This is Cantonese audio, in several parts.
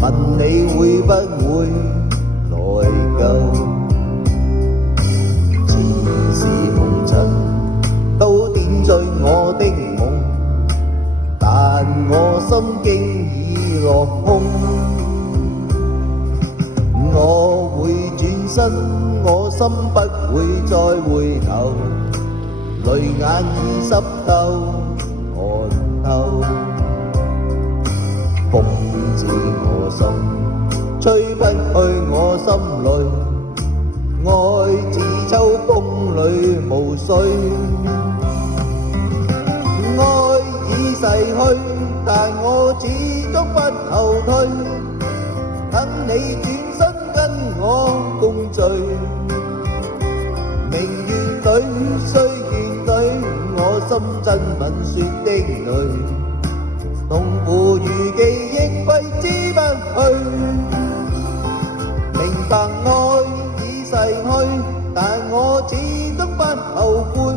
問你會不會內疚？前世紅塵都點綴我的夢，但我心經已落空。我會轉身，我心不會再回頭，淚眼已濕透寒透。風刺我心，吹不去我心裏，愛似秋風裏無緒。愛已逝去，但我始終不後退，等你轉身跟我共聚。明月裏，歲月裏，我心真吻雪的淚。痛苦與記憶揮之不去，明白愛已逝去，但我始終不後悔。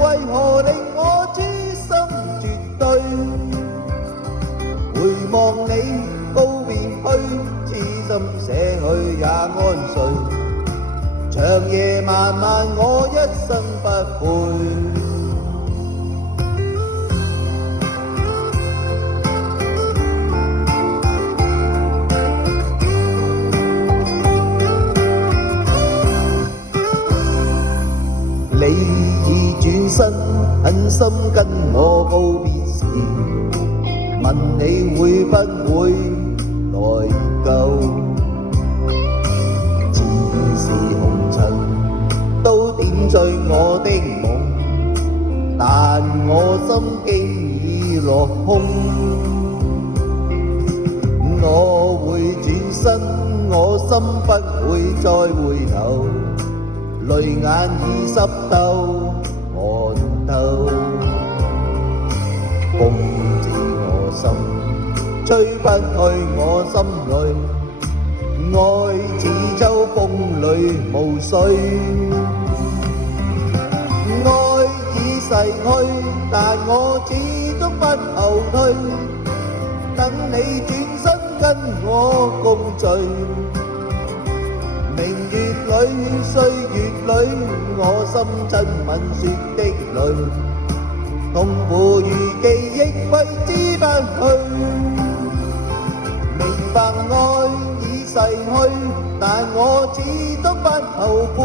為何令我痴心絕對？回望你告別去，痴心捨去也安睡。長夜漫漫，我一生不悔。你已轉身，狠心跟我告別時，問你會不會內疚？前世紅塵都點綴我的夢，但我心經已落空。我會轉身，我心不會再回頭，淚眼已濕透寒透。風刺我心，吹不去我心裏，愛似秋風裏無緒。愛已逝去，但我始終不後退，等你轉身跟我共聚。明月裏，歲月裏，我心真吻雪的淚。痛苦與記憶揮之不去。明白愛已逝去，但我始終不後悔。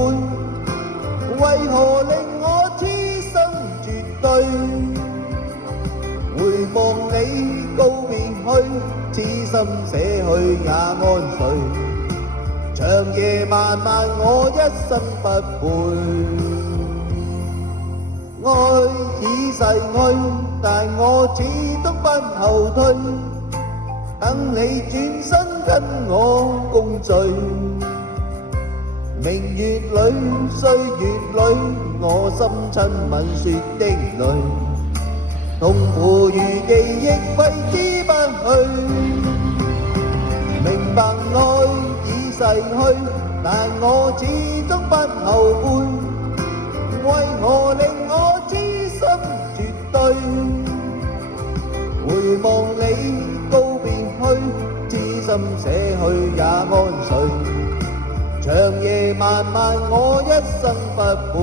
為何令我痴心絕對？回望你告別去，痴心捨去也安睡。長夜漫漫，我一生不悔。愛已逝去，但我始終不後退，等你轉身跟我共聚。明月裏，歲月裏，我心親吻雪的淚。痛苦與記憶揮之不去。明白愛已逝去，但我始終不後悔。為何令我痴心絕對？回望你告別去，痴心捨去也安睡。長夜漫漫，我一生不悔。